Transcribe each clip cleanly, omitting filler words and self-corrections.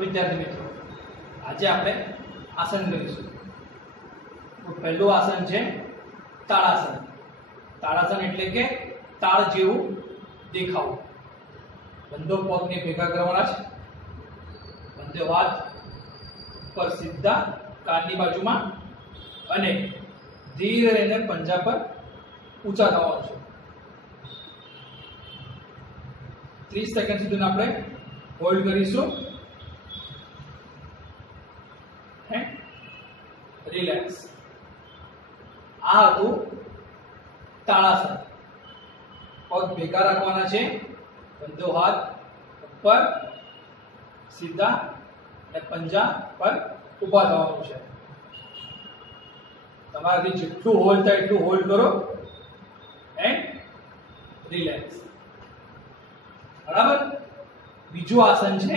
विद्यार्थी मित्रों, आज આપણે આસન કરીશું। તો પહેલું આસન છે તાળાસન। તાળાસન એટલે કે તાળ જેવું દેખાવું। બંધો પગને ભેગા કરવાના છે, બંધો હાથ પર સીધા કાનની બાજુમાં અને ધીરે રહીને પંજા પર ઊંચા થવાનું છે। 30 સેકન્ડ સુધી આપણે હોલ્ડ કરીશું એન્ડ રિલેક્સ। આ હતું તાળાસન। પગ ભેગા રાખવાના છે, બંધો હાથ ઉપર સીધા અને પંજા પર ઊભા થવાનું છે। તમારાથી જેટલું હોલ્ડ થાય એટલું હોલ્ડ કરો એન્ડ રિલેક્સ। બરાબર। બીજું આસન છે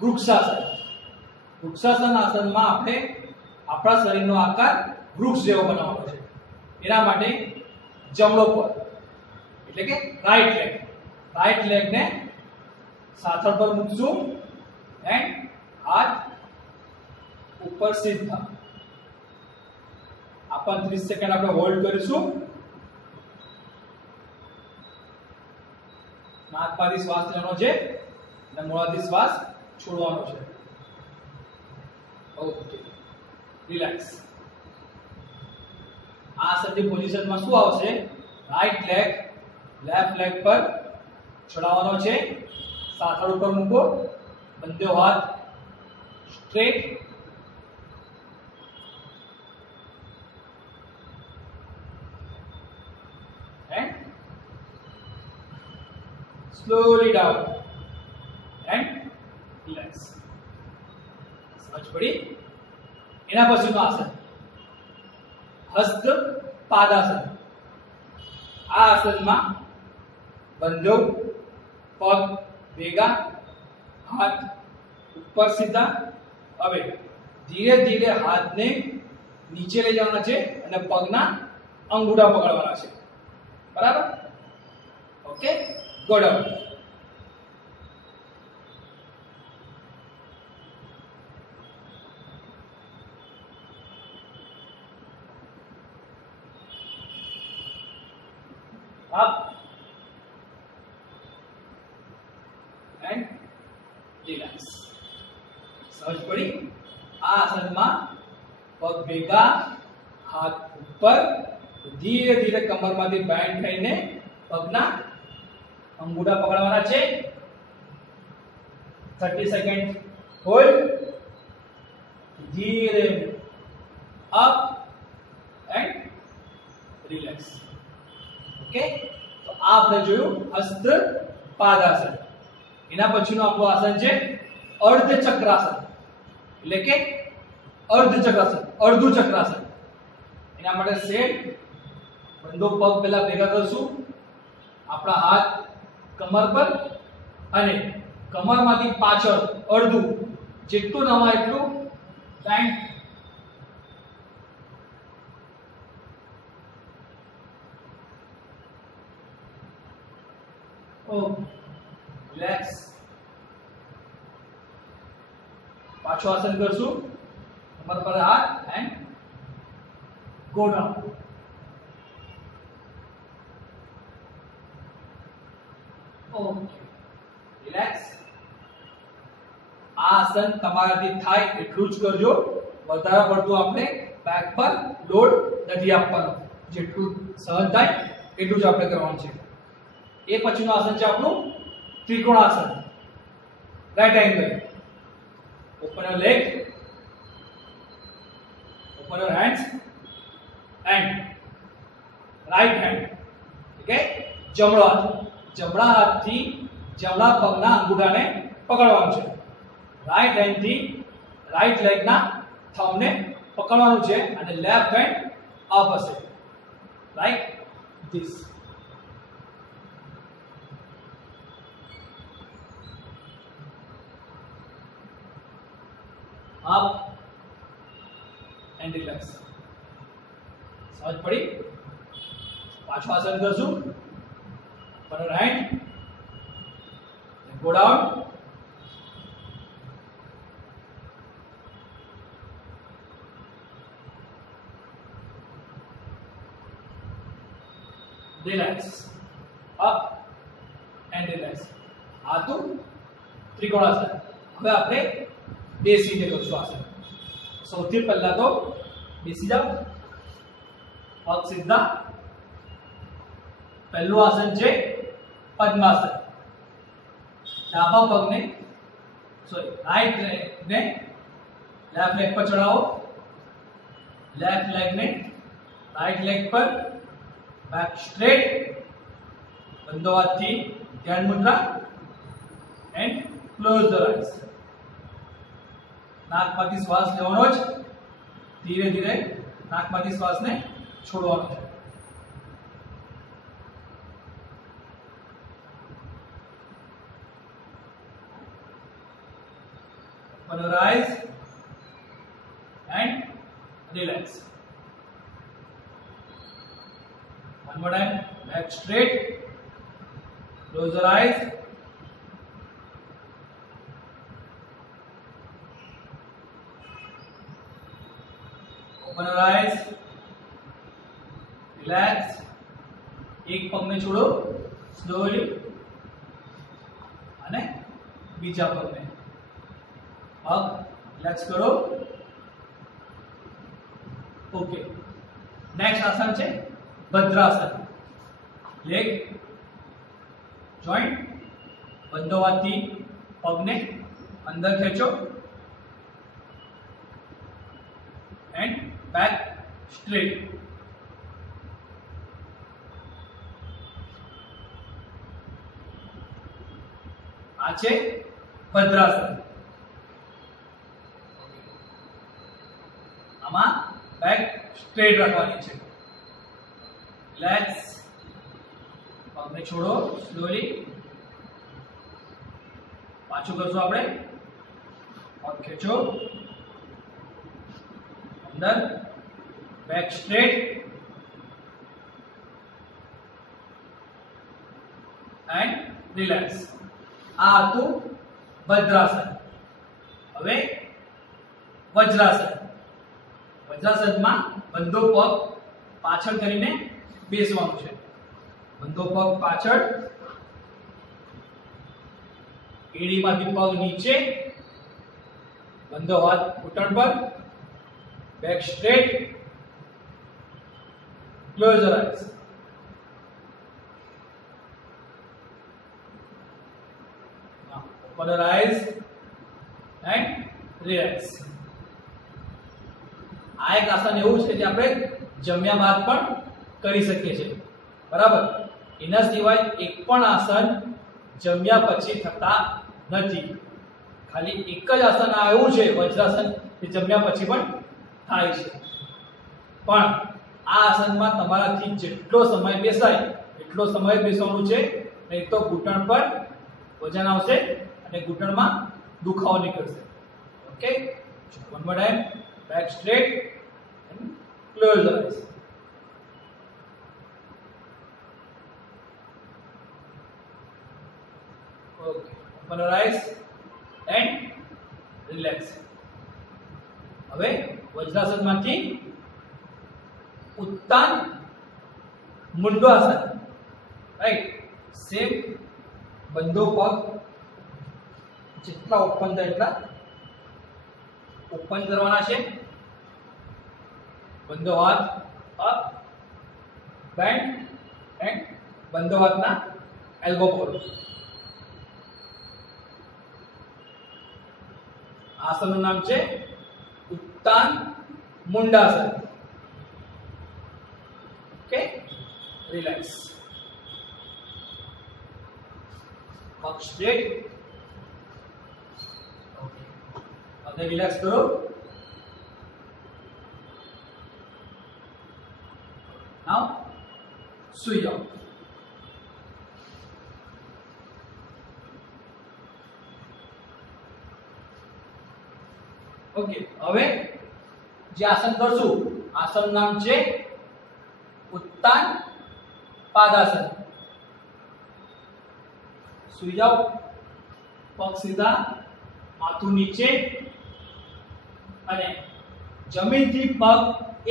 વૃક્ષાસન। વૃક્ષાસન આસનમાં આપણે આપણા શરીરનો આકાર વૃક્ષ જેવો બનાવવાનો છે। એના માટે જમણો પગ એટલે કે રાઈટ લેગને સાથળ પર મૂકશું એન્ડ હાથ ઉપર સીધા। આપણ 30 સેકન્ડ આપણે હોલ્ડ કરીશું। નાકમાંથી શ્વાસ લેવાનો છે અને મોઢાથી શ્વાસ છોડવાનો છે। Okay, relax. આ આસનની પોઝિશનમાં શું આવશે? રાઈટ લેગ લેફ્ટ લેગ પર ચડાવવાનો છે, સાથળ ઉપર મૂકો, બંધો હાથ straight and slowly down and relax। समझ पड़ी? એના પછીનું આસન હસ્ત પાદાસન। આ આસનમાં બંધો પગ ભેગા, હાથ ઉપર સીધા। હવે ધીરે ધીરે હાથને નીચે લઈ જવાના છે અને પગના અંગૂઠા પકડવાના છે। બરાબર? Okay, go down. up and relax। समझ पड़ी? आ आसन में पग भेगा, हाथ ऊपर, धीरे धीरे कमर मांथी बेंड थईने पगना अंगूठा पकड़वाना छे। 30 सेकंड होल्ड, धीरे अप एंड रिलैक्स। ओके, तो आपने जो हस्त पादासन। एना पछीनो आपणो आसन छे अर्ध चक्रासन એટલે કે अर्ध चक्रासन, अर्धु चक्रासन। एना माटे सेट બંધો પગ પહેલા ભેગા કરશું, આપણા હાથ કમર પર અને કમરમાંથી પાછળ અડધું જેટલું નવા એટલું બેન્ડ રિલેક્સ। પાછો આસન કરશું, કમર પર હાથ and go down. Okay, relax. આ આસન તમારાથી થાય એટલું જ કરજો, વધારે પડતું આપણે બેક પર લોડ નથી આપવાનો, જેટલું સહન થાય એટલું જ આપણે કરવાનું છે। એ પછીનું આસન છે આપણું ત્રિકોણાસન, right angle. Open your leg, open your hands and right hand, okay. જમણો હાથ, જમણા હાથથી જમણા પગના અંગૂઠાને પકડવાનું છે, રાઈટ હેન્ડથી રાઈટ લેગના થંબને પકડવાનું છે અને લેફ્ટ હેન્ડ અપ હશે, like this. up and relax। समझ पड़ी? पांचवा आसन करશું, upper hand, go down relax, up and relax. આ તો ત્રિકોણાસન. હવે આપણે બેસીને કરશું આસન. સૌથી પહેલા તો બેસી જાઓ, પગ સીધા. પહેલું આસન છે પદ્માસન. ડાબા પગને રાઈટ લેગને લેફ્ટ લેગ પર ચડાવો, લેફ્ટ લેગને રાઈટ લેગ પર, બેક સ્ટ્રેટ, બંધો હાથથી ધ્યાન મુદ્રા એન્ડ ક્લોઝ ધ આઈઝ. નાકમાંથી શ્વાસ લેવાનો જ, ધીરે ધીરે નાકમાંથી શ્વાસને છોડવાનો છે. Open your eyes and relax. One more time, back straight, close your eyes. Open your eyes, relax. एक पग ने छोड़ो स्लोली અને બીજા પગને પગ રિલેક્સ કરો. ઓકે, નેક્સ્ટ આસન છે ભદ્રાસન. લેગ જોઈન્ટ, બંધો હાથથી પગને અંદર ખેંચો એન્ડ બેક સ્ટ્રેટ. આ છે ભદ્રાસન. આમાં બેક સ્ટ્રેટ રાખવાની છે. રિલેક્સ, પગને છોડો સ્લોલી. પાછું કરશું આપણે. પગ ખેંચો અંદર, બેક સ્ટ્રેટ એન્ડ રિલેક્સ. આ હતું ભદ્રાસન. હવે વજ્રાસન. વજ્રાસનમાં બંધો પગ પાછળ કરીને બેસવાનું છે. બંધો પગ પાછળ, એડીમાંથી પગ નીચે, બંધો હાથ ઘૂંટણ પર, back straight, close your eyes. Open your eyes and relax. આ એક આસન એવું છે જે આપણે જમ્યા બાદ પણ કરી શકીએ છીએ, બરાબર. એના સિવાય એક પણ આસન જમ્યા પછી થતા નથી. ખાલી એક જ આસન આ એવું છે વજ્રાસન જે જમ્યા પછી પણ થાય છે. પણ આ આસનમાં તમારાથી જેટલો સમય બેસાય એટલો સમય બેસવાનું છે, નહીં તો ઘૂંટણ પર વજન આવશે અને ઘૂંટણમાં દુખાવો નીકળશે. Okay, one more time, back straight and close your eyes. Okay, open your eyes and relax. હવે વજ્રાસનમાંથી ઉત્તાન મુંડવાસન. રાઈટ, સેમ બંધો પગ જેટલા ઓપન થાય એટલા ઓપન કરવાના છે. બંધો હાથ અપ, બેન્ડ એન્ડ બંધો હાથના એલ્બો પકડો. આસનનું નામ છે ઉત્તાન મુંડાસન. ઓકે, રિલેક્સ, પગ સ્ટ્રેટ. ओके, रिलैक्स करो. नाउ सुई जाओ. ओके, હવે જે આસન કરશું, આસન નામ છે ઉત્તાન પાદાસન. સુઈ જાઓ, પગ સીધા, માથું નીચે અને જમીનથી પગ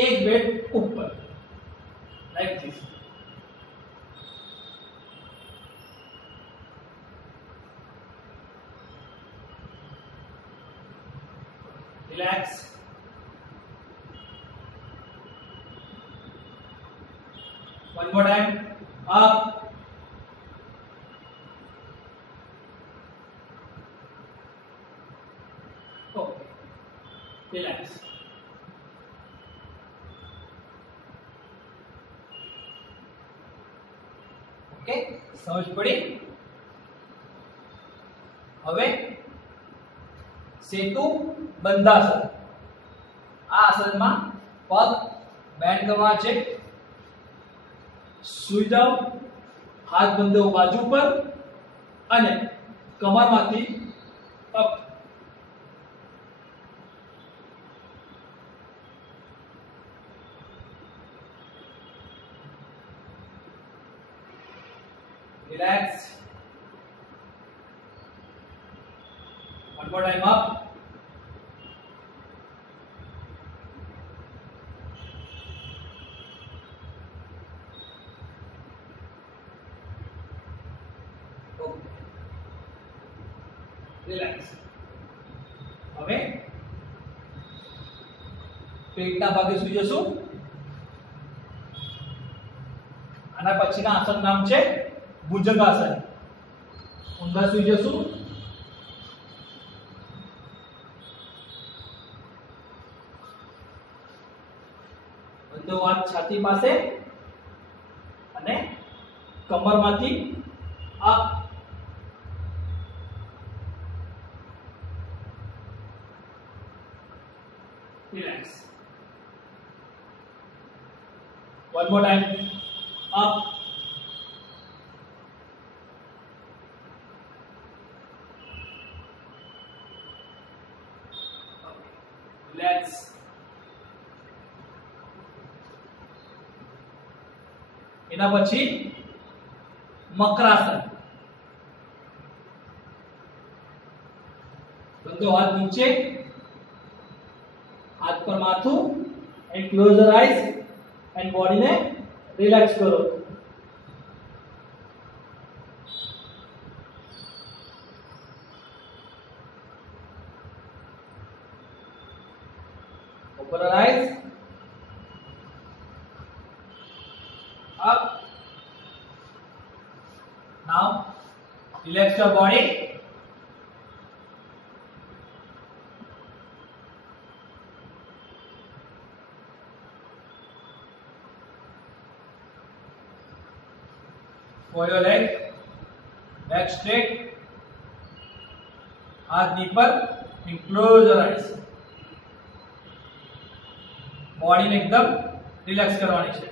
એક બેડ ઉપર, like this. Relax, one more time, up, okay, relax. Okay, समझ पड़ी? હવે સેતુ બંધાસન, આ આસનમાં પગ બેન્ડ કરવા છે, સુઈ જાઓ, હાથ બંધાવો બાજુ પર અને કમરમાંથી up, relax, one more time, up, okay, relax. હવે પેટના ભાગે સુઈ જશું. આના પછીના આસન નામ છે ભુજંગાસન. ઊંધા સુઈ જશું. બંધો હાથ છાતી પાસે અને કમરમાંથી up, relax, one more time, up, relax. એના પછી મકરાસન. બંધો હાથ નીચે, हाथ पर माथू and close your eyes and body ने रिलैक्स करो. Open your eyes, up, now relax your body. For your leg, back straight, हाथ नी पर, and close your eyes. Body ने एकदम रिलैक्स करवानी है.